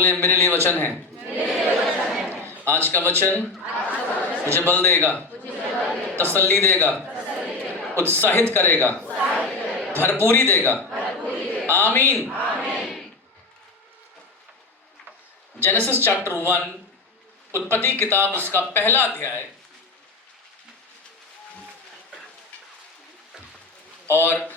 बोले मेरे लिए वचन है। आज का वचन मुझे बल देगा, तसल्ली देगा, उत्साहित करेगा, भरपूरी देगा। आमीन। जेनेसिस चैप्टर 1, उत्पत्ति किताब, उसका पहला अध्याय और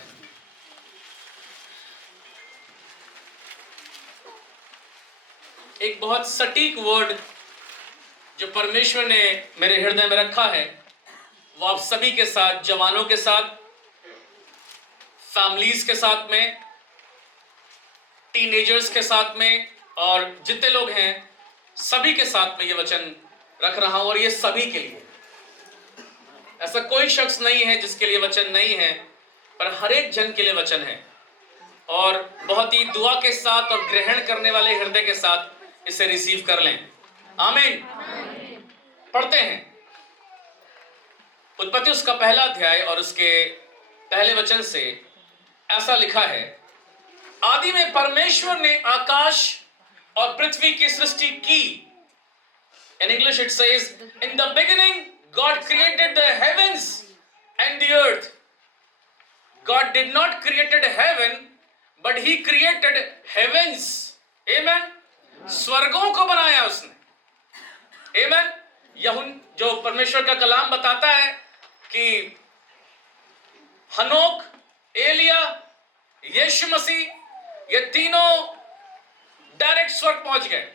एक बहुत सटीक वर्ड जो परमेश्वर ने मेरे हृदय में रखा है, वो आप सभी के साथ, जवानों के साथ, फैमिलीज के साथ में, टीनेजर्स के साथ में, और जितने लोग हैं सभी के साथ में ये वचन रख रहा हूं। और ये सभी के लिए, ऐसा कोई शख्स नहीं है जिसके लिए वचन नहीं है, पर हर एक जन के लिए वचन है। और बहुत ही दुआ के साथ और ग्रहण करने वाले हृदय के साथ इसे रिसीव कर लें। आमीन। पढ़ते हैं उत्पत्ति उसका पहला अध्याय और उसके पहले वचन से ऐसा लिखा है, आदि में परमेश्वर ने आकाश और पृथ्वी की सृष्टि की। In English it says, in the beginning God created the heavens and the earth. God did not created heaven, but he created heavens. Amen. स्वर्गों को बनाया उसने। Amen. यहुन जो परमेश्वर का कलाम बताता है कि हनोक, एलिया, यीशु मसीह, ये तीनों डायरेक्ट स्वर्ग पहुंच गए,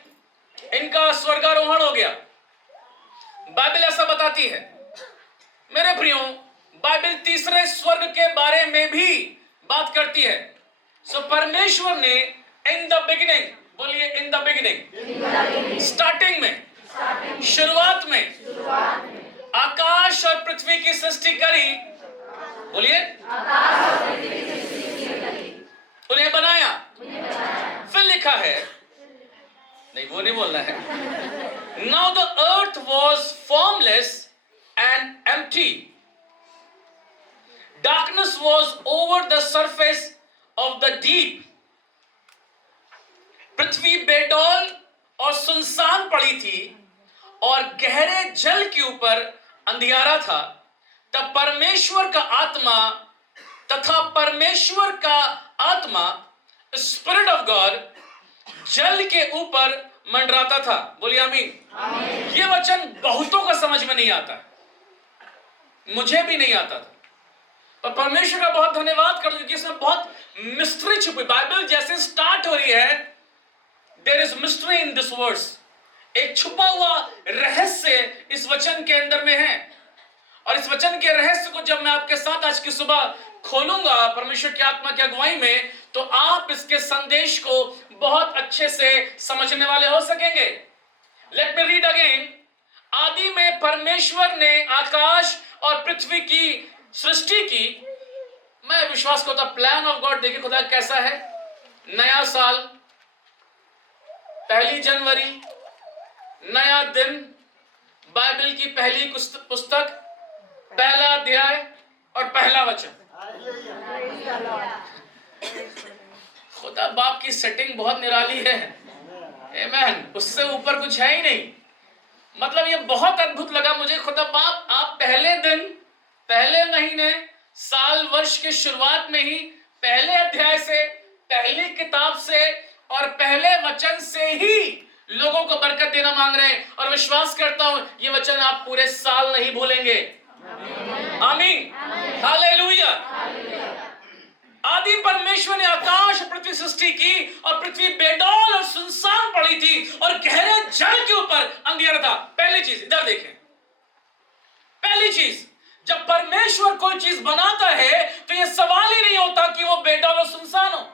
इनका स्वर्गारोहण हो गया। बाइबल ऐसा बताती है। मेरे प्रियो, बाइबल तीसरे स्वर्ग के बारे में भी बात करती है। सो परमेश्वर ने इन द बिगिनिंग, बोलिए इन द बिगिनिंग, स्टार्टिंग में, शुरुआत में आकाश और पृथ्वी की सृष्टि करी। बोलिए उन्हें बनाया। फिर लिखा है, नहीं वो नहीं बोलना है, now the earth was formless and empty, darkness was over the surface of the deep. पृथ्वी बेडौल और सुनसान पड़ी थी और गहरे जल के ऊपर अंधियारा था। तब परमेश्वर का आत्मा स्पिरिट ऑफ गॉड जल के ऊपर मंडराता था। बोलिए आमीन। ये वचन बहुतों को समझ में नहीं आता, मुझे भी नहीं आता था, पर परमेश्वर का बहुत धन्यवाद कर, क्योंकि इसमें बहुत मिस्ट्री छुपी। बाइबल जैसे स्टार्ट हो रही है, there is mystery in this words. एक छुपा हुआ रहस्य इस वचन के अंदर में है। और इस वचन के रहस्य को जब मैं आपके साथ आज की सुबह खोलूंगा परमेश्वर की आत्मा की अगुवाई में, तो आप इसके संदेश को बहुत अच्छे से समझने वाले हो सकेंगे। Let me read again. आदि में परमेश्वर ने आकाश और पृथ्वी की सृष्टि की। मैं विश्वास करता हूं प्लान ऑफ गॉड, देखिए खुदा कैसा है। नया साल, पहली जनवरी, नया दिन, बाइबल की पहली पुस्तक, पहला अध्याय और पहला वचन। खुदा बाप की सेटिंग बहुत निराली है। आमीन। उससे ऊपर कुछ है ही नहीं। मतलब ये बहुत अद्भुत लगा मुझे। खुदा बाप, आप पहले दिन, पहले महीने, साल, वर्ष के शुरुआत में ही पहले अध्याय से, पहली किताब से और पहले वचन से ही लोगों को बरकत देना मांग रहे हैं। और विश्वास करता हूं ये वचन आप पूरे साल नहीं भूलेंगे। आमीन। हालेलुया। आदि परमेश्वर ने आकाश और पृथ्वी सृष्टि की और पृथ्वी बेडौल और सुनसान पड़ी थी और गहरे जल के ऊपर अंधियारा था। पहली चीज इधर देखें। पहली चीज, जब परमेश्वर कोई चीज बनाता है तो यह सवाल ही नहीं होता कि वो बेडौल और सुनसान हो।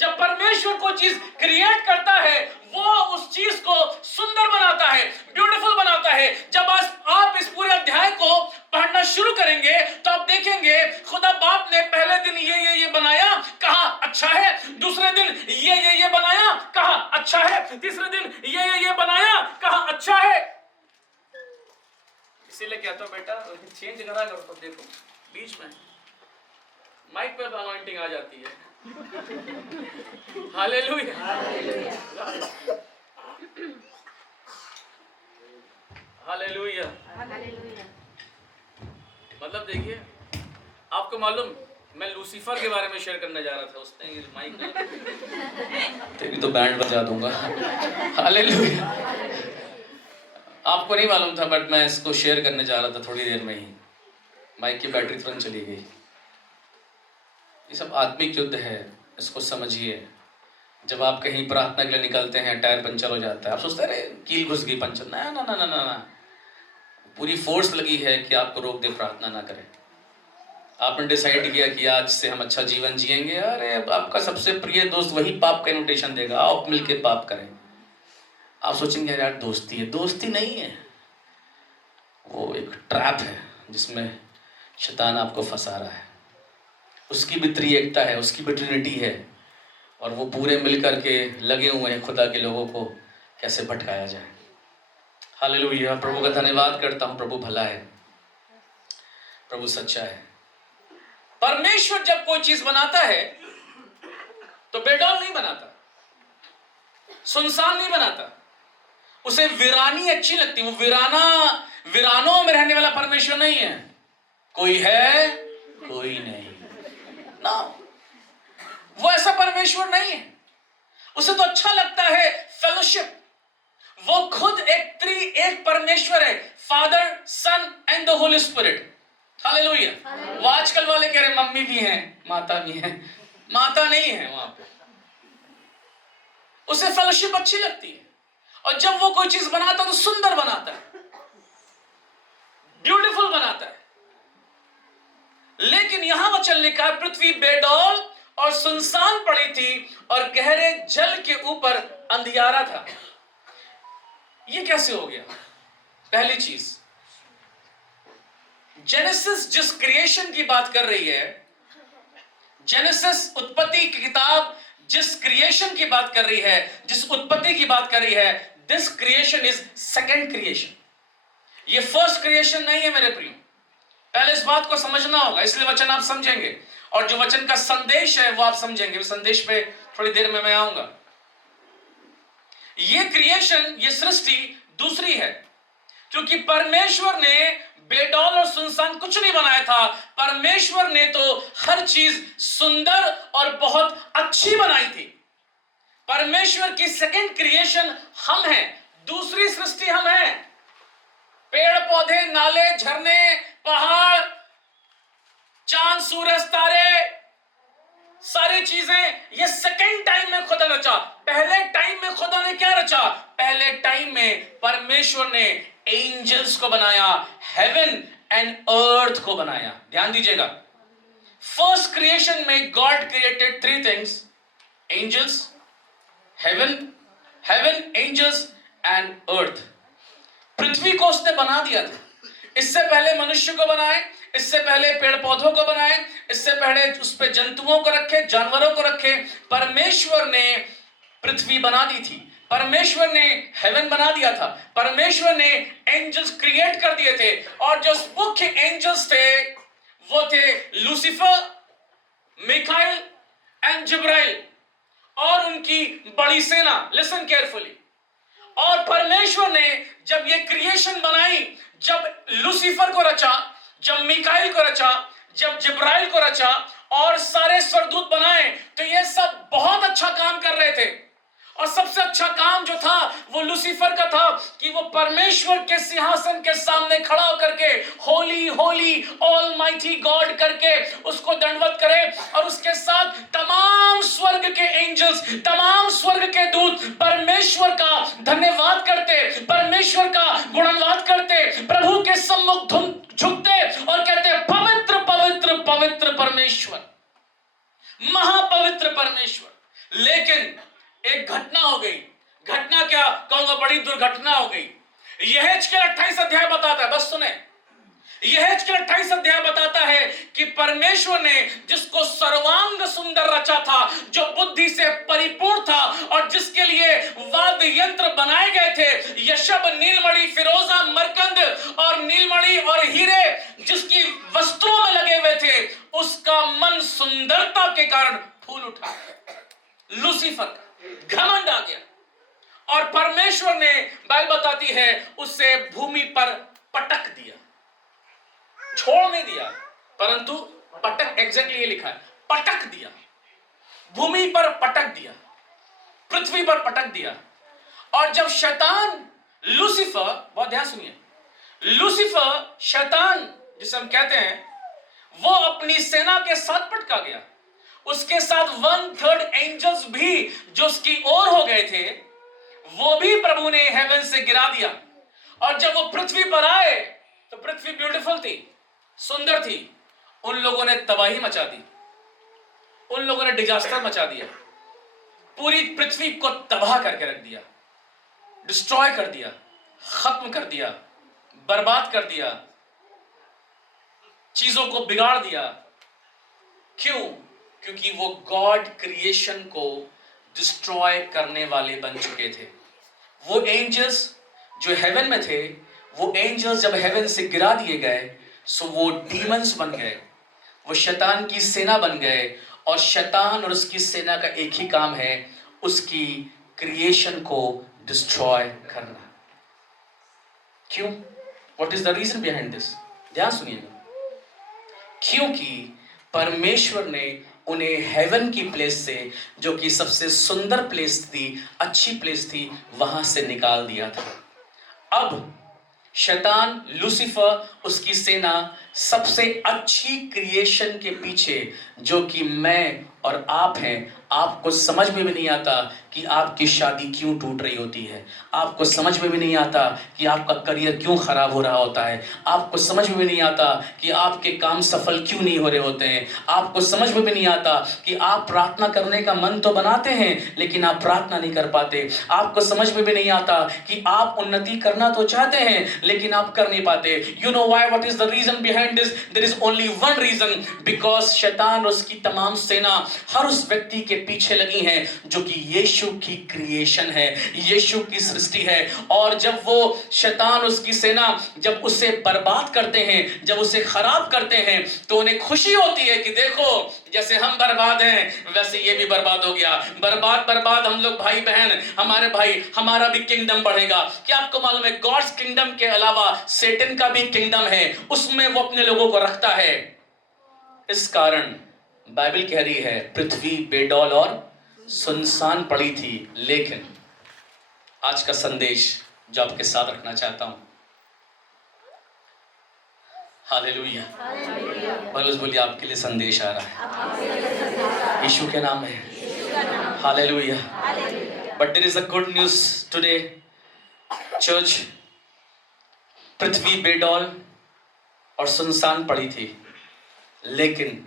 जब परमेश्वर कोई चीज क्रिएट करता है, वो उस चीज को सुंदर बनाता है, ब्यूटीफुल बनाता है। जब आप इस पूरे अध्याय को पढ़ना शुरू करेंगे तो आप देखेंगे खुदा बाप ने पहले दिन ये बनाया, कहा अच्छा है। दूसरे दिन ये बनाया, कहा अच्छा है। तीसरे दिन ये बनाया, कहा अच्छा है। इसीलिए कहता हूं बेटा चेंज करा करो। तो देखो बीच में माइक पे अनॉइंटिंग आ जाती है। हालेलुया। हालेलुया। मतलब देखिए, आपको मालूम, मैं लूसीफर के बारे में शेयर करने जा रहा था, उसने माइक तेरी तो बैंड बजा दूंगा। हालेलुया। आपको नहीं मालूम था, बट मैं इसको शेयर करने जा रहा था थोड़ी देर में ही, माइक की बैटरी तुरंत चली गई। ये सब आत्मिक युद्ध है, इसको समझिए। जब आप कहीं प्रार्थना के लिए निकलते हैं, टायर पंचर हो जाता है, आप सोचते हैं कील घुस गई, पंचर। ना ना ना ना ना ना, पूरी फोर्स लगी है कि आपको रोक दे, प्रार्थना ना करें। आपने डिसाइड किया कि आज से हम अच्छा जीवन जिएंगे, अरे आपका सबसे प्रिय दोस्त वही पाप का इन्विटेशन देगा, आओ मिलके पाप करें। आप सोचेंगे यार दोस्ती है, दोस्ती नहीं है, वो एक ट्रैप है जिसमें शैतान आपको फंसा रहा है। उसकी भी त्रिएकता है, उसकी भी ट्रिनिटी है, और वो पूरे मिलकर के लगे हुए हैं खुदा के लोगों को कैसे भटकाया जाए। हालेलुया। प्रभु का धन्यवाद करता हूँ। प्रभु भला है, प्रभु सच्चा है। परमेश्वर जब कोई चीज बनाता है तो बेडौल नहीं बनाता, सुनसान नहीं बनाता, उसे वीरानी अच्छी लगती। वो वीरानों में रहने वाला परमेश्वर नहीं है। कोई है, कोई नहीं ना, वो ऐसा परमेश्वर नहीं है। उसे तो अच्छा लगता है फेलोशिप। वो खुद एक परमेश्वर है, father, son and the holy spirit. Hallelujah. वो आजकल वाले कह रहे मम्मी भी हैं, माता भी हैं। माता नहीं है वहां पे। उसे फेलोशिप अच्छी लगती है, और जब वो कोई चीज बनाता है तो सुंदर बनाता है, ब्यूटीफुल बनाता है। लेकिन यहां वचन लिखा है, पृथ्वी बेडौल और सुनसान पड़ी थी और गहरे जल के ऊपर अंधियारा था। ये कैसे हो गया? पहली चीज, जेनेसिस जिस क्रिएशन की बात कर रही है, जेनेसिस उत्पत्ति की किताब जिस क्रिएशन की बात कर रही है, जिस उत्पत्ति की बात कर रही है, this creation is second creation. ये फर्स्ट क्रिएशन नहीं है मेरे प्रियो। पहले इस बात को समझना होगा, इसलिए वचन आप समझेंगे, और जो वचन का संदेश है वो आप समझेंगे। उस संदेश पे थोड़ी देर में मैं आऊंगा। ये क्रिएशन, ये सृष्टि दूसरी है, क्योंकि परमेश्वर ने बेडौल और सुनसान कुछ नहीं बनाया था। परमेश्वर ने तो हर चीज सुंदर और बहुत अच्छी बनाई थी। परमेश्वर की सेकंड क्रिएशन हम हैं, दूसरी सृष्टि हम हैं। पेड़ पौधे, नाले, झरने, पहाड़, चांद, सूरज, तारे, सारी चीजें ये सेकंड टाइम में खुदा रचा। पहले टाइम में खुदा ने क्या रचा? पहले टाइम में परमेश्वर ने एंजल्स को बनाया, हेवन एंड अर्थ को बनाया। ध्यान दीजिएगा, फर्स्ट क्रिएशन में God created three things, angels, heaven, angels and earth. पृथ्वी को उसने बना दिया था। इससे पहले मनुष्य को बनाए, इससे पहले पेड़ पौधों को बनाए, इससे पहले उस पे जंतुओं को रखे, जानवरों को रखे। परमेश्वर ने पृथ्वी बना दी थी, परमेश्वर ने हेवन बना दिया था, परमेश्वर ने एंजल्स क्रिएट कर दिए थे। और जो मुख्य एंजल्स थे वो थे लूसीफर, मिकाइल एंड जिब्राइल, और उनकी बड़ी सेना। Listen carefully. और परमेश्वर ने जब ये क्रिएशन बनाई, जब लूसीफर को रचा, जब मिकाइल को रचा, जब जिब्राइल को रचा और सारे स्वर्गदूत बनाए, तो ये सब बहुत अच्छा काम कर रहे थे। और सबसे अच्छा काम जो था वो लूसीफर का था कि वो परमेश्वर के सिंहासन के सामने खड़ा होकर के होली होली ऑलमाइटी गॉड करके उसको दंडवत करे, और उसके साथ तमाम स्वर्ग के एंजल्स, तमाम स्वर्ग के दूत परमेश्वर का धन्यवाद करते, परमेश्वर का गुणगान करते, प्रभु के सम्मुख झुकते और कहते पवित्र पवित्र पवित्र परमेश्वर, महापवित्र परमेश्वर। लेकिन एक घटना हो गई। घटना क्या कहूंगा, बड़ी दुर्घटना हो गई। यहेजकेल 28 अध्याय बताता है, बस सुने। यहेजकेल 28 अध्याय बताता है कि परमेश्वर ने जिसको सर्वांग सुंदर रचा था, जो बुद्धि से परिपूर्ण था और जिसके लिए वाद्य यंत्र बनाए गए थे, यशब, नीलमणि, फिरोजा, मरकंद और नीलमणि और हीरे जिसकी वस्त्रों में लगे हुए थे, उसका मन सुंदरता के कारण फूल उठा। लूसीफर का घमंड आ गया और परमेश्वर ने, बाइबल बताती है, उसे भूमि पर पटक दिया। छोड़ नहीं दिया, परंतु पटक, एग्जैक्टली ये लिखा है, पटक दिया। भूमि पर पटक दिया, पृथ्वी पर पटक दिया। और जब शैतान लूसीफर, बहुत ध्यान सुनिए, लूसीफर शैतान जिसे हम कहते हैं, वो अपनी सेना के साथ पटका गया। उसके साथ 1/3 एंजल्स भी जो उसकी ओर हो गए थे, वो भी प्रभु ने हेवन से गिरा दिया। और जब वो पृथ्वी पर आए तो पृथ्वी ब्यूटीफुल थी, सुंदर थी। उन लोगों ने तबाही मचा दी, उन लोगों ने डिजास्टर मचा दिया, पूरी पृथ्वी को तबाह करके रख दिया, डिस्ट्रॉय कर दिया, खत्म कर दिया, बर्बाद कर दिया, चीजों को बिगाड़ दिया। क्यों? क्योंकि वो गॉड क्रिएशन को डिस्ट्रॉय करने वाले बन चुके थे। वो एंजल्स जो हेवन में थे, वो एंजल्स जब हेवन से गिरा दिए गए, सो वो डीमंस बन गए, वो शैतान की सेना बन गए। और शैतान और उसकी सेना का एक ही काम है, उसकी क्रिएशन को डिस्ट्रॉय करना। क्यों? What is the reason behind this? ध्यान सुनिएगा। क्योंकि परमेश्वर ने उन्हें हेवन की प्लेस से, जो कि सबसे सुंदर प्लेस थी, अच्छी प्लेस थी, वहां से निकाल दिया था। अब शैतान, लूसीफर, उसकी सेना सबसे अच्छी क्रिएशन के पीछे, जो कि मैं और आप हैं, आपको समझ में भी नहीं आता कि आपकी शादी क्यों टूट रही होती है, आपको समझ में भी नहीं आता कि आपका करियर क्यों खराब हो रहा होता है, आपको समझ में भी नहीं आता कि आपके काम सफल क्यों नहीं हो रहे होते हैं, आपको समझ में भी नहीं आता कि आप प्रार्थना करने का मन तो बनाते हैं लेकिन आप प्रार्थना नहीं कर पाते, आपको समझ में भी नहीं आता कि आप उन्नति करना तो चाहते हैं लेकिन आप कर नहीं पाते। You know why? What is the reason behind this? There is only one reason, because शैतान और उसकी तमाम सेना हर उस व्यक्ति के पीछे लगी हैं जो कि यीशु की क्रिएशन है, यीशु की सृष्टि है। और जब वो शैतान, उसकी सेना जब उसे बर्बाद करते हैं, जब उसे खराब करते हैं, तो उन्हें खुशी होती है कि देखो जैसे हम बर्बाद हैं वैसे ये भी बर्बाद हो गया। बर्बाद बर्बाद हम लोग भाई बहन, हमारे भाई, हमारा भी किंगडम बढ़ेगा। क्या आपको मालूम है गॉड्स किंगडम के अलावा सैटन का भी किंगडम है, उसमें वो अपने लोगों को रखता है। इस कारण बाइबल कह रही है पृथ्वी बेडौल और सुनसान पड़ी थी। लेकिन आज का संदेश जो आपके साथ रखना चाहता हूं, हालेलुया, बलूस बोलिए, आपके लिए संदेश आ रहा है, यीशु के नाम में, hallelujah. But there is a good news today church. पृथ्वी बेडौल और सुनसान पड़ी थी, लेकिन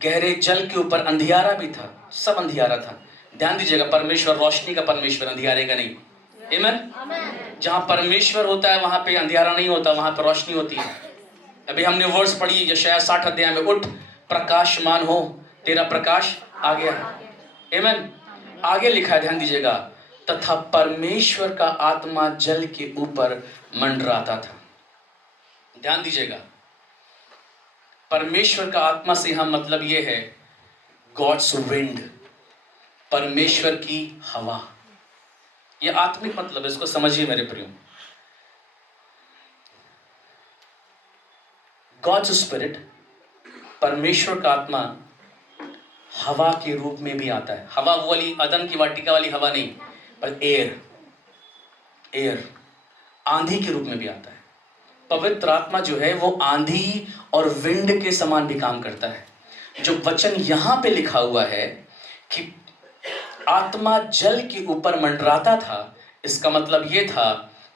गहरे जल के ऊपर अंधियारा भी था, सब अंधियारा था। ध्यान दीजिएगा, परमेश्वर रोशनी का परमेश्वर, अंधियारे का नहीं। आमीन। जहां परमेश्वर होता है वहां पे अंधियारा नहीं होता, वहां पे रोशनी होती है। अभी हमने वर्स पढ़ी यशायाह 60 अध्याय में, उठ प्रकाशमान हो, तेरा प्रकाश आ गया है। आमीन। आगे लिखा है, ध्यान दीजिएगा, तथा परमेश्वर का आत्मा जल के ऊपर मंडराता था। ध्यान दीजिएगा, परमेश्वर का आत्मा से यहां मतलब यह है गॉड्स विंड, परमेश्वर की हवा। यह आत्मिक मतलब है, इसको समझिए मेरे प्रियो। गॉड्स स्पिरिट, परमेश्वर का आत्मा हवा के रूप में भी आता है। हवा वो वाली अदन की वाटिका वाली हवा नहीं, पर एयर, आंधी के रूप में भी आता है। पवित्र आत्मा जो है वो आंधी और विंड के समान भी काम करता है। जो वचन यहां पे लिखा हुआ है कि आत्मा जल के ऊपर मंडराता था, इसका मतलब यह था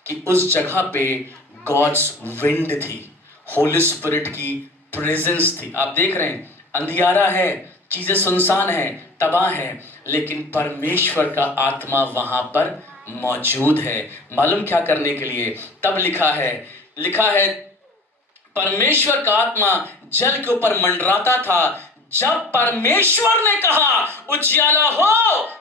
कि उस जगह पे गॉड्स विंड थी, होली स्पिरिट की प्रेजेंस थी। आप देख रहे हैं अंधियारा है, चीजें सुनसान है, तबाह है, लेकिन परमेश्वर का आत्मा वहां पर मौजूद है। मालूम क्या करने के लिए? तब लिखा है परमेश्वर का आत्मा जल के ऊपर मंडराता था। जब परमेश्वर ने कहा उजियाला हो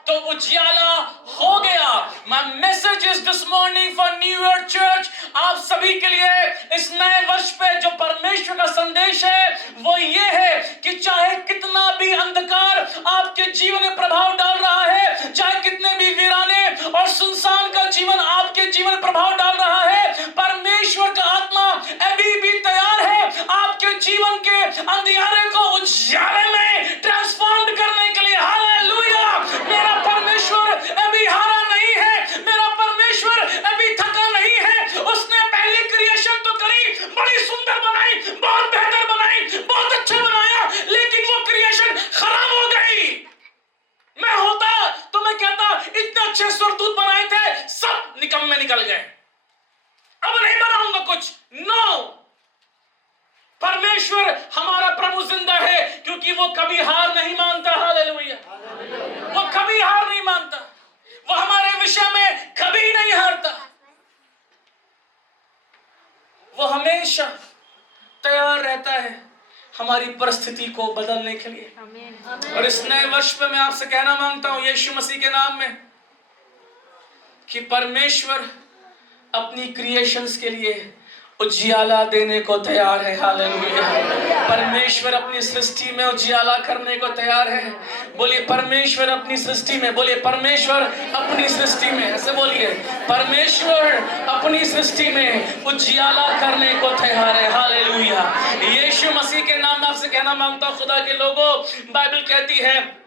तो उजियाला हो गया। My message is this morning for new year church, आप सभी के लिए इस नए वर्ष पे जो परमेश्वर का संदेश है वो ये है कि चाहे कितना भी अंधकार आपके जीवन में प्रभाव डाल रहा है, चाहे कितने भी वीराने और सुनसान का जीवन आपके जीवन में प्रभाव डाल रहा है, परमेश्वर का आत्मा अभी भी तैयार है आपके जीवन के अंधियारे को उजियाले में ट्रांसफॉर्म करने के लिए। हालेलुया! मेरा परमेश्वर अभी हारा नहीं है, मेरा परमेश्वर अभी थका नहीं है। उसने पहली क्रिएशन तो करी, बड़ी सुंदर बनाई, बहुत बेहतर बनाई, बहुत अच्छा बनाया, लेकिन वो क्रिएशन खराब हो गई। मैं होता तो मैं कहता इतने अच्छे स्वर्गदूत बनाए थे, सब निकम्मे निकल गए, अब नहीं बनाऊंगा कुछ। नो, परमेश्वर हमारा प्रभु जिंदा है क्योंकि वो कभी हार नहीं मानता। हालेलुया! वो कभी हार नहीं मानता, वो हमारे विषय में कभी नहीं हारता, वो हमेशा तैयार रहता है हमारी परिस्थिति को बदलने के लिए। और इस नए वर्ष में मैं आपसे कहना मांगता हूं यीशु मसीह के नाम में कि परमेश्वर अपनी क्रिएशंस के लिए उजियाला देने को तैयार है। हालेलुया! परमेश्वर अपनी सृष्टि में उजियाला करने को तैयार है। बोलिए परमेश्वर अपनी सृष्टि में, बोलिए परमेश्वर अपनी सृष्टि में, ऐसे बोलिए परमेश्वर अपनी सृष्टि में उजियाला करने को तैयार है। हालेलुया! यीशु मसीह के नाम में आपसे कहना मांगता हूं खुदा के लोगों, बाइबल कहती है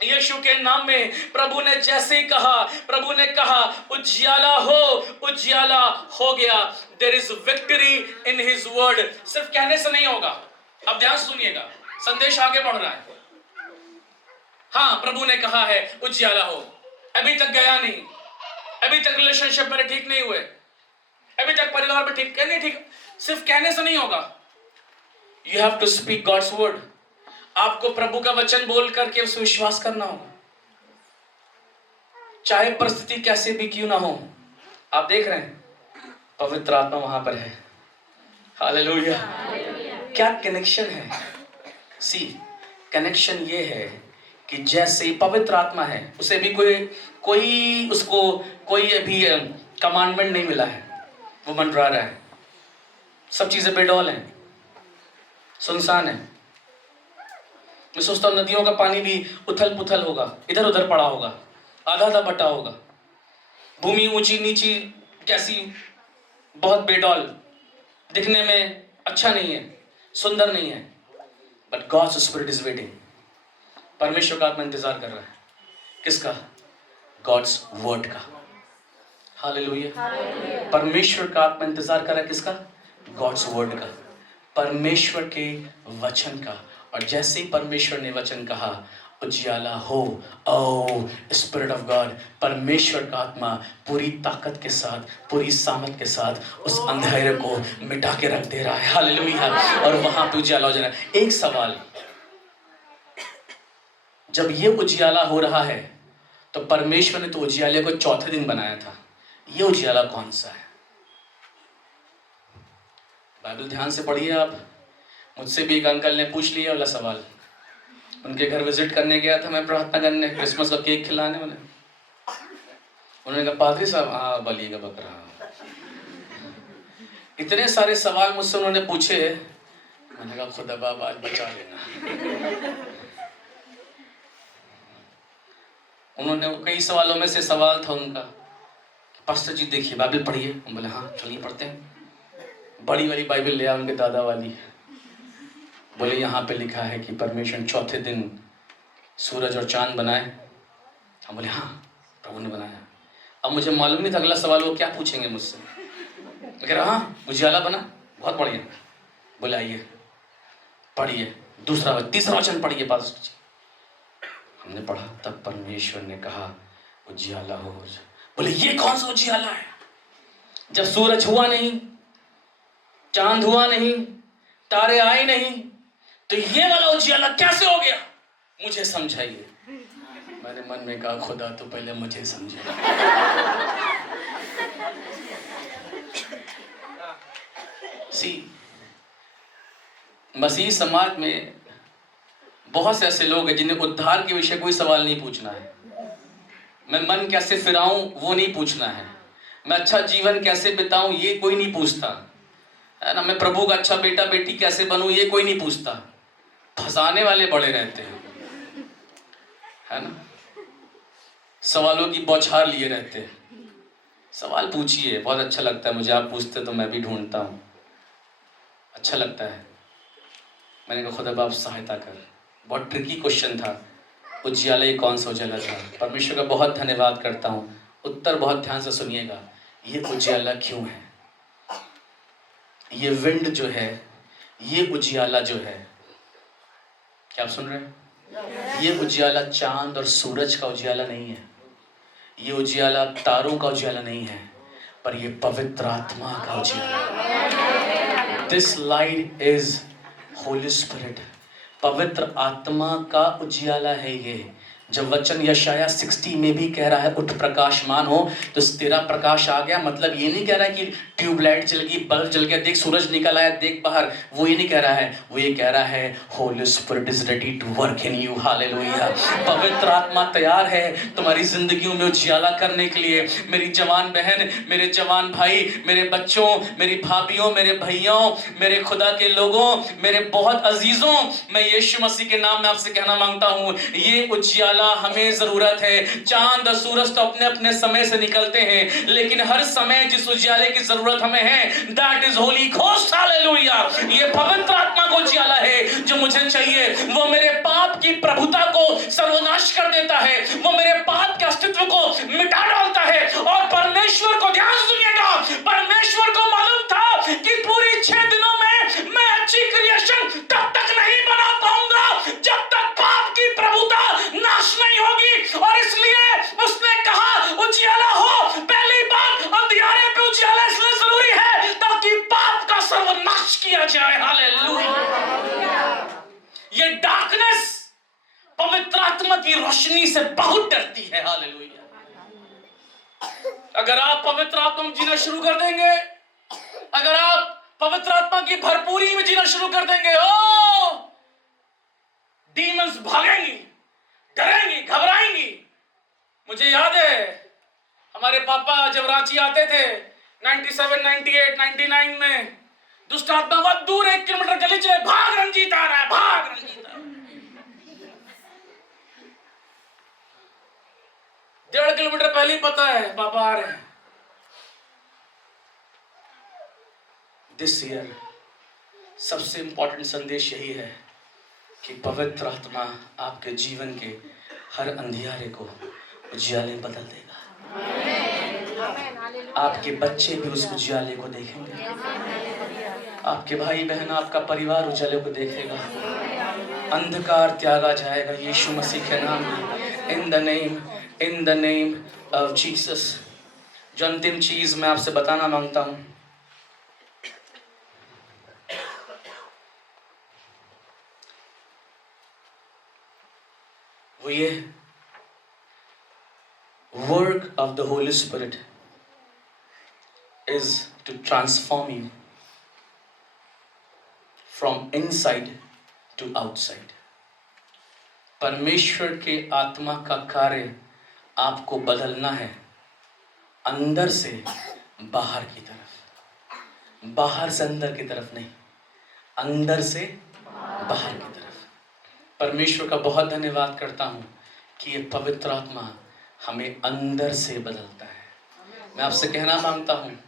यीशु के नाम में प्रभु ने जैसे ही कहा, प्रभु ने कहा उजियाला हो, उजियाला हो गया। There is victory in his word. सिर्फ कहने से नहीं होगा, अब ध्यान सुनिएगा, संदेश आगे बढ़ रहा है। हाँ, प्रभु ने कहा है उजियाला हो, अभी तक गया नहीं, अभी तक रिलेशनशिप मेरे ठीक नहीं हुए, अभी तक परिवार में ठीक नहीं, ठीक सिर्फ कहने से नहीं होगा। You have to speak God's word. आपको प्रभु का वचन बोल करके उस विश्वास करना होगा, चाहे परिस्थिति कैसे भी क्यों ना हो। आप देख रहे हैं पवित्र आत्मा वहां पर है। हालेलुया! क्या कनेक्शन है? सी, कनेक्शन ये है कि जैसे पवित्र आत्मा है, उसे भी कोई उसको कोई अभी कमांडमेंट नहीं मिला है, वो मंडरा रहा है, सब चीजें बेडौल हैं, सुनसान है। मैं सोचता हूँ नदियों का पानी भी उथल पुथल होगा, इधर उधर पड़ा होगा, आधा आधा बटा होगा, भूमि ऊंची नीची कैसी, बहुत बेडौल, दिखने में अच्छा नहीं है, सुंदर नहीं है। But God's spirit is waiting. परमेश्वर का आत्मा इंतजार कर रहा है, किसका? गॉड्स वर्ड का। हालेलुया! परमेश्वर का आत्मा इंतजार कर रहा है, किसका? गॉड्स वर्ड का, परमेश्वर के वचन का। और जैसे ही परमेश्वर ने वचन कहा उजियाला हो, ओ स्पिरिट ऑफ गॉड, परमेश्वर का आत्मा पूरी ताकत के साथ, पूरी सामर्थ के साथ उस अंधेरे को मिटा के रख दे रहा है। हालेलुया! और वहां पे उजियाला हो जा रहा है। एक सवाल, जब ये उजियाला हो रहा है तो परमेश्वर ने तो उजियाले को चौथे दिन बनाया था, ये उजियाला कौन सा है? बाइबल ध्यान से पढ़िए आप। मुझसे भी एक अंकल ने पूछ लिया वाला सवाल, उनके घर विजिट करने गया था मैं, प्रार्थना करने, क्रिसमस का केक खिलाने वाले। उन्होंने कहा पादरी साहब, हाँ बलि का बकरा। इतने सारे सवाल मुझसे उन्होंने पूछे, मैंने कहा खुदा बाब आज बचा लेना। उन्होंने कई सवालों में से सवाल था उनका, पास्टर जी देखिए बाइबल पढ़िए। बोले हाँ चलिए पढ़ते हैं। बड़ी वाली बाइबल ले आया, उनके दादा वाली। बोले यहाँ पे लिखा है कि परमेश्वर चौथे दिन सूरज और चांद बनाए। हम बोले हाँ प्रभु ने बनाया। अब मुझे मालूम नहीं था अगला सवाल वो क्या पूछेंगे मुझसे। मैं कह रहा हाँ उजियाला बना, बहुत बढ़िया। बोले आइए पढ़िए, दूसरा तीसरा वचन पढ़िए पास्टर जी। हमने पढ़ा, तब परमेश्वर ने कहा उजियाला हो। बोले ये कौन सा उजियाला है? जब सूरज हुआ नहीं, चांद हुआ नहीं, तारे आए नहीं, तो ये वाला उजियाला कैसे हो गया? मुझे समझाइए। मैंने मन में कहा खुदा तो पहले मुझे समझे। सी, मसीह समाज में बहुत से ऐसे लोग हैं जिन्हें उद्धार के विषय कोई सवाल नहीं पूछना है। मैं मन कैसे फिराऊं वो नहीं पूछना है। मैं अच्छा जीवन कैसे बिताऊं ये कोई नहीं पूछता है ना। मैं प्रभु का अच्छा बेटा बेटी कैसे बनूं ये कोई नहीं पूछता। फंसाने वाले बड़े रहते हैं, है ना। सवालों की बौछार लिए रहते हैं। सवाल पूछिए, बहुत अच्छा लगता है मुझे। आप पूछते तो मैं भी ढूंढता हूँ, अच्छा लगता है। मैंने कहा खुदा बाप सहायता कर। बहुत ट्रिकी क्वेश्चन था, उजियाला ये कौन सा उजियाला था। परमेश्वर का बहुत धन्यवाद करता हूँ। उत्तर बहुत ध्यान से सुनिएगा। ये उजियाला क्यों है? ये विंड जो है, ये उजियाला जो है, क्या आप सुन रहे हैं? ये उजियाला चांद और सूरज का उजियाला नहीं है। ये उजियाला तारों का उजियाला नहीं है, पर ये पवित्र आत्मा का उजियाला। This light is Holi spirit. पवित्र आत्मा का उजियाला है ये। जब वचन यशाया 60 में भी कह रहा है उठ प्रकाशमान हो, तो तेरा प्रकाश आ गया। मतलब ये नहीं कह रहा है कि ट्यूबलाइट जल गई, बल्ब जल गया, देख सूरज निकल आया, देख बाहर। वो ये नहीं कह रहा है। वो ये कह रहा है holy spirit is ready to work in you. Hallelujah. पवित्र आत्मा तैयार है तुम्हारी जिंदगियों में उजियाला करने के लिए। मेरी जवान बहन, मेरे जवान भाई, मेरे बच्चों, मेरी भाभियों, मेरे भैयों, मेरे खुदा के लोगों, मेरे बहुत अजीजों, मैं यीशु मसीह के नाम में आपसे कहना मांगता हूँ, ये उजियाला हमें जरूरत है। चांद और सूरज तो अपने अपने समय से निकलते हैं, लेकिन हर समय जिस उजियाले की जरूरत हमें है, that is Holi ghost. Hallelujah. ये पवित्र आत्मा का उजियाला है जो मुझे चाहिए। वो मेरे पाप की प्रभुता को सर्वनाश कर देता है, वो मेरे पाप के अस्तित्व को मिटा डालता है। और परमेश्वर को, ध्यान से सुनिएगा, परमेश्वर को मालूम था कि पूरी 6 दिनों में मैं अच्छी क्रिएशन तब तक नहीं बना पाऊंगा जब तक पाप की प्रभुता नाश नहीं होगी। और इसलिए उसने कहा उजियाला हो। पहली बात, अंधियारे पे उजियाला इसलिए जरूरी है ताकि पाप का सर्वनाश किया जाए। हालेलुया। ये डार्कनेस पवित्र आत्मा की रोशनी से बहुत डरती है। हालेलुया। अगर आप पवित्र आत्मा में जीना शुरू कर देंगे, अगर आप पवित्र आत्मा की भरपूरी में जीना शुरू कर देंगे, ओ डीमंस भागेंगी, डरेंगी, घबराएंगी। मुझे याद है हमारे पापा जब रांची आते थे 97, 98, 99 में, दुष्ट आत्मा बहुत दूर 1 किलोमीटर गली चले, भाग रंजीत आ रहा है, भाग रंजीत आ रहा है। 1.5 किलोमीटर पहले ही पता है पापा आ रहे हैं। दिस ईयर सबसे इंपॉर्टेंट संदेश यही है कि पवित्र आत्मा आपके जीवन के हर अंधियारे को उजियाले में बदल देगा। आपके बच्चे भी उस उजियाले को देखेंगे, आपके भाई बहन, आपका परिवार उजियाले को देखेगा। अंधकार त्यागा जाएगा यीशु मसीह के नाम में। In the name of Jesus. जो अंतिम चीज मैं आपसे बताना मांगता हूं, वो ये work of the holy spirit is to transform you from inside to outside. परमेश्वर के आत्मा का कार्य आपको बदलना है, अंदर से बाहर की तरफ, बाहर से अंदर की तरफ नहीं, अंदर से बाहर की तरफ। परमेश्वर का बहुत धन्यवाद करता हूँ कि ये पवित्र आत्मा हमें अंदर से बदलता है। मैं आपसे कहना मांगता हूँ,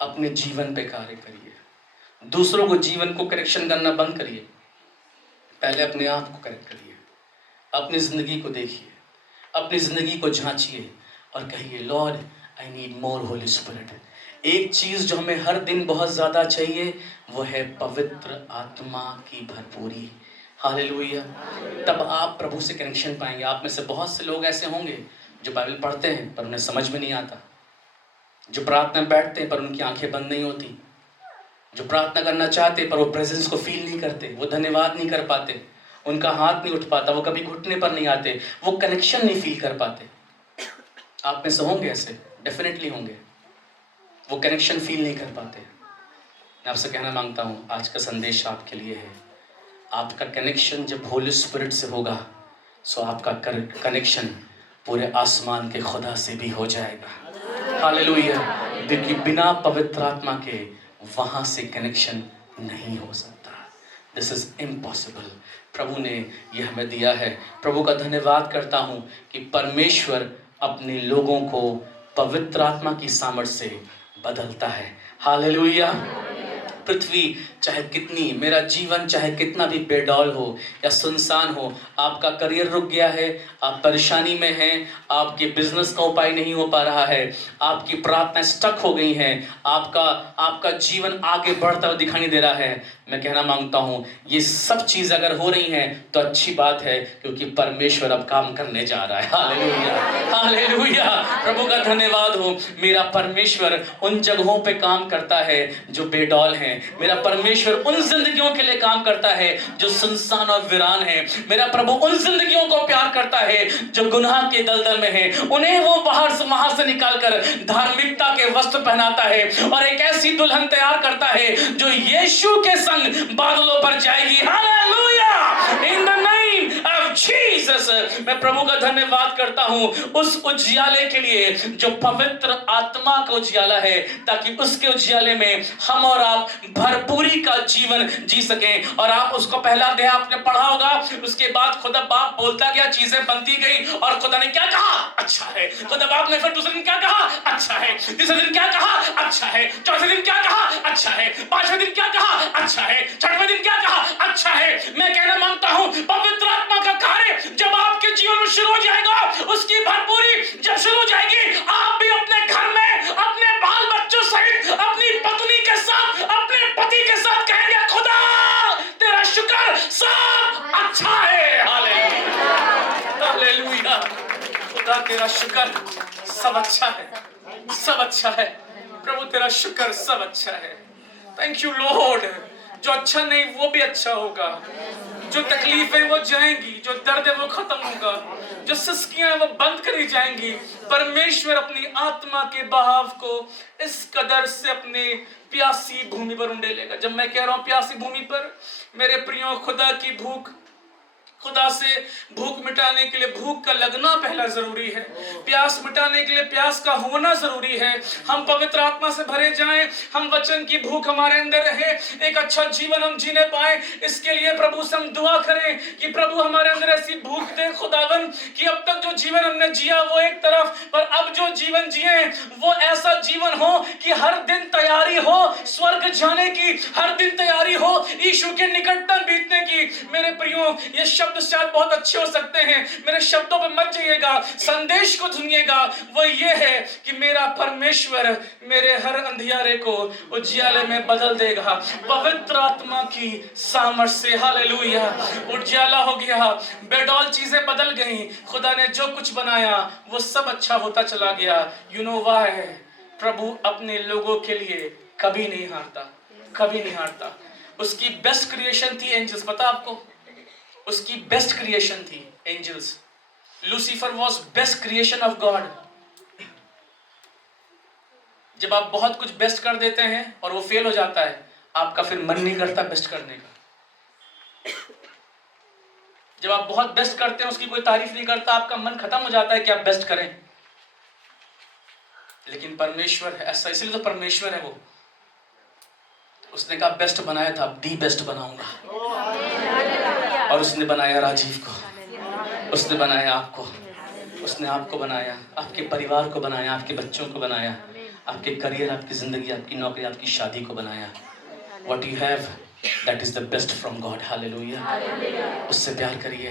अपने जीवन पे कार्य करिए। दूसरों को जीवन को करेक्शन करना बंद करिए, पहले अपने आप को करेक्ट करिए। अपनी ज़िंदगी को देखिए, अपनी ज़िंदगी को झांचिए और कहिए, Lord I need more Holi spirit. एक चीज़ जो हमें हर दिन बहुत ज़्यादा चाहिए वो है पवित्र आत्मा की भरपूरी। हालेलुया। तब आप प्रभु से कनेक्शन पाएंगे। आप में से बहुत से लोग ऐसे होंगे जो बाइबल पढ़ते हैं पर उन्हें समझ में नहीं आता, जो प्रार्थना में बैठते हैं पर उनकी आंखें बंद नहीं होती, जो प्रार्थना करना चाहते पर वो प्रेजेंस को फील नहीं करते, वो धन्यवाद नहीं कर पाते, उनका हाथ नहीं उठ पाता, वो कभी घुटने पर नहीं आते, वो कनेक्शन नहीं फील कर पाते। आप में से होंगे ऐसे, डेफिनेटली होंगे, वो कनेक्शन फील नहीं कर पाते। मैं आपसे कहना मांगता हूँ, आज का संदेश आपके लिए है। आपका कनेक्शन जब होली स्पिरिट से होगा, सो आपका कनेक्शन पूरे आसमान के खुदा से भी हो जाएगा। हालेलुया। क्योंकि बिना पवित्र आत्मा के वहाँ से कनेक्शन नहीं हो सकता। This is impossible. प्रभु ने यह हमें दिया है। प्रभु का धन्यवाद करता हूँ कि परमेश्वर अपने लोगों को पवित्र आत्मा की सामर्थ्य से बदलता है। हालेलुया। पृथ्वी चाहे कितनी, मेरा जीवन चाहे कितना भी बेडौल हो या सुनसान हो, आपका करियर रुक गया है, आप परेशानी में हैं, आपके बिजनेस का उपाय नहीं हो पा रहा है, आपकी प्रार्थनाएं स्टक हो गई हैं, आपका जीवन आगे बढ़ता हुआ दिखाई नहीं दे रहा है, मैं कहना मांगता हूँ ये सब चीज़ अगर हो रही हैं तो अच्छी बात है, क्योंकि परमेश्वर अब काम करने जा रहा है। Hallelujah, hallelujah. प्रभु का धन्यवाद हो। मेरा परमेश्वर उन जगहों पे काम करता है जो बेडौल हैं। मेरा परमेश्वर उन जिंदगियों के लिए काम करता है जो सुनसान और वीरान है। मेरा प्रभु उन जिंदगियों को प्यार करता है जो गुनाह के दलदल में है। उन्हें वो वहां से निकालकर धार्मिकता के वस्त्र पहनाता है और एक ऐसी दुल्हन तैयार करता है जो यीशु के संग बादलों पर जाएगी। Hallelujah, in the name of Jesus. मैं प्रभु का धन्यवाद करता हूं उस उजियाले के लिए जो पवित्र आत्मा का उजियाला है, ताकि उसके उजियाले में हम और आप भरपूरी का जीवन जी सकें। और आप उसको पहला अध्याय आपने पढ़ा होगा, उसके बाद खुदा बाप बोलता गया, चीजें बनती गई और खुदा ने क्या कहा? अच्छा है। खुदा बाप ने फिर दूसरे दिन क्या कहा? अच्छा है। तीसरे दिन क्या कहा? अच्छा है। चौथे दिन क्या कहा? अच्छा है। पांचवें दिन क्या कहा? अच्छा है। छठवें दिन क्या कहा? अच्छा है। मैं कहना मांगता हूं, पवित्र आत्मा का कार्य जब आपके जीवन में शुरू हो जाएगा, उसकी भरपूरी जब शुरू हो जाएगी, आप भी अपने घर में अपने बाल बच्चों सहित अपनी पत्नी के साथ, अपने पति के साथ कहेंगे, खुदा तेरा शुक्र, सब अच्छा है। Hallelujah, hallelujah. खुदा तेरा शुक्र, सब अच्छा है, सब अच्छा है। प्रभु तेरा शुक्र, सब अच्छा है। Thank you Lord. जो अच्छा नहीं वो भी अच्छा होगा, जो तकलीफें वो जाएंगी, जो दर्द है वो खत्म होगा, जो सिसकियां हैं वो बंद करी जाएंगी। परमेश्वर अपनी आत्मा के बहाव को इस कदर से अपने प्यासी भूमि पर उंडेलेगा। जब मैं कह रहा हूं प्यासी भूमि पर, मेरे प्रियो, खुदा की भूख, खुदा से भूख मिटाने के लिए भूख का लगना पहला जरूरी है। प्यास मिटाने के लिए प्यास का होना जरूरी है। हम पवित्र आत्मा से भरे जाएं, हम वचन की भूख हमारे अंदर रहे, एक अच्छा जीवन हम जीने पाए। इसके लिए प्रभु से हम दुआ करें कि प्रभु हमारे अंदर ऐसी भूख दे खुदावन कि अब तक जो जीवन हमने जिया वो एक तरफ, पर अब जो जीवन जिए वो ऐसा जीवन हो कि हर दिन तैयारी हो स्वर्ग जाने की, हर दिन तैयारी हो यीशु के निकटतम बीतने की। मेरे प्रियो, ये शब्द शायद बहुत अच्छे हो सकते हैं, मेरे शब्दों पे मत जाइएगा, संदेश को सुनिएगा। वो ये है कि मेरा परमेश्वर मेरे हर अंधियारे को उजियाले में बदल देगा पवित्र आत्मा की सामर्थ्य से। हालेलुया। उजियाला हो गया, बेडौल चीजें बदल गई। खुदा ने जो कुछ बनाया वो सब अच्छा होता चला गया। You know why? प्रभु अपने लोगों के लिए कभी नहीं हारता, कभी नहीं हारता। उसकी बेस्ट क्रिएशन थी एंजल्स। पता आपको, उसकी बेस्ट क्रिएशन थी angels. Lucifer was best creation of God. जब आप बहुत कुछ बेस्ट कर देते हैं और वो फेल हो जाता है, आपका फिर मन नहीं करता बेस्ट करने का। जब आप बहुत बेस्ट करते हैं, उसकी कोई तारीफ नहीं करता, आपका मन खत्म हो जाता है कि आप बेस्ट करें। लेकिन परमेश्वर है ऐसा, इसलिए तो परमेश्वर है वो। उसने कहा बेस्ट बनाया था, अब दी बेस्ट बनाऊंगा। और उसने बनाया राजीव को, उसने बनाया आपको, उसने आपको बनाया, आपके परिवार को बनाया, आपके बच्चों को बनाया, आपके करियर, आपकी जिंदगी, आपकी नौकरी, आपकी शादी को बनाया। What you have, that is the best from God. Hallelujah. उससे प्यार करिए।